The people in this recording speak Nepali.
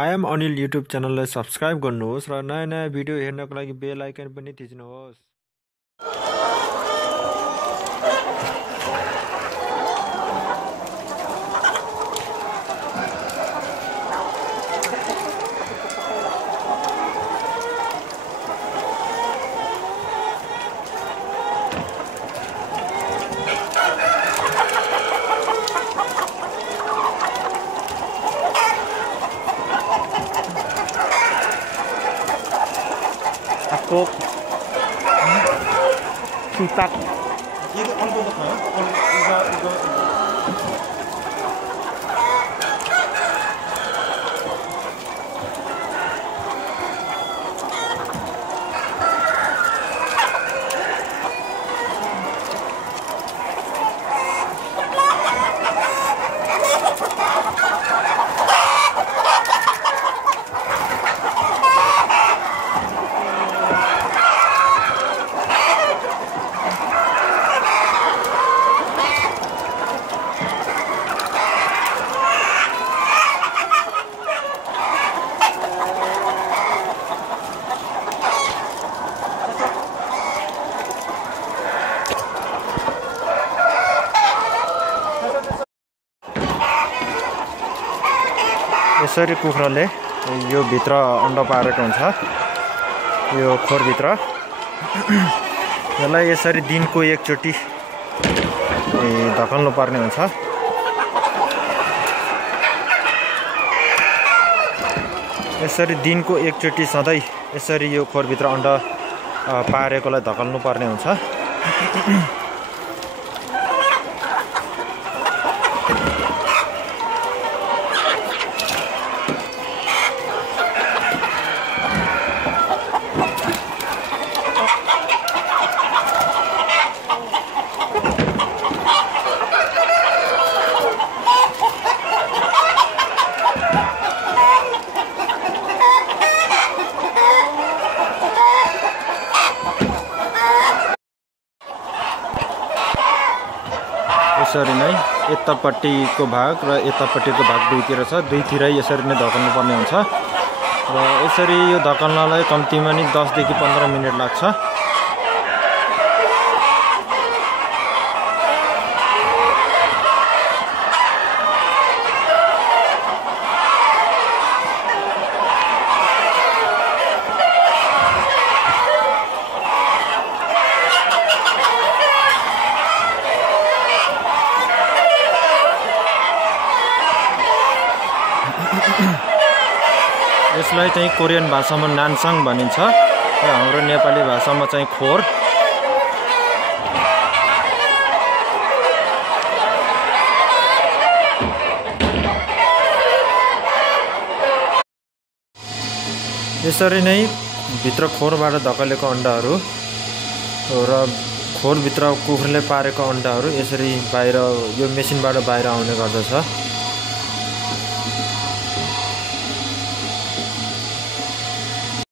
आई एम अनिल युट्युब च्यानललाई सब्स्क्राइब गर्नुहोस् र नयाँ नयाँ भिडियो हेर्नको लागि बेल आइकन पनि थिच्नुहोस्। Aku sutak. Ini untuk apa? Untuk यसरी कुखुराले यो भित्र अन्डा पारेको हुन्छ, यो खोरभित्र। यसलाई यसरी दिनको एकचोटि धकाल्नु पर्ने हुन्छ। यसरी दिनको एकचोटि सधैँ यसरी यो खोरभित्र अन्डा पारेकोलाई धकाल्नु पर्ने हुन्छ। यसरी नै यतापट्टिको भाग र यतापट्टिको भाग दुईतिर छ, दुईतिरै यसरी नै धकाल्नु पर्ने हुन्छ। र यसरी यो धकाल्नलाई कम्तीमा नि 10 देखि 15 मिनेट लाग्छ। यसलाई चाहिँ कोरियन भाषामा नानसाङ भनिन्छ र हाम्रो नेपाली भाषामा चाहिँ खोर। यसरी नै भित्र खोरबाट धकालेको अन्डाहरू र खोरभित्र कुखुराले पारेको अन्डाहरू यसरी बाहिर यो मेसिनबाट बाहिर आउने गर्दछ।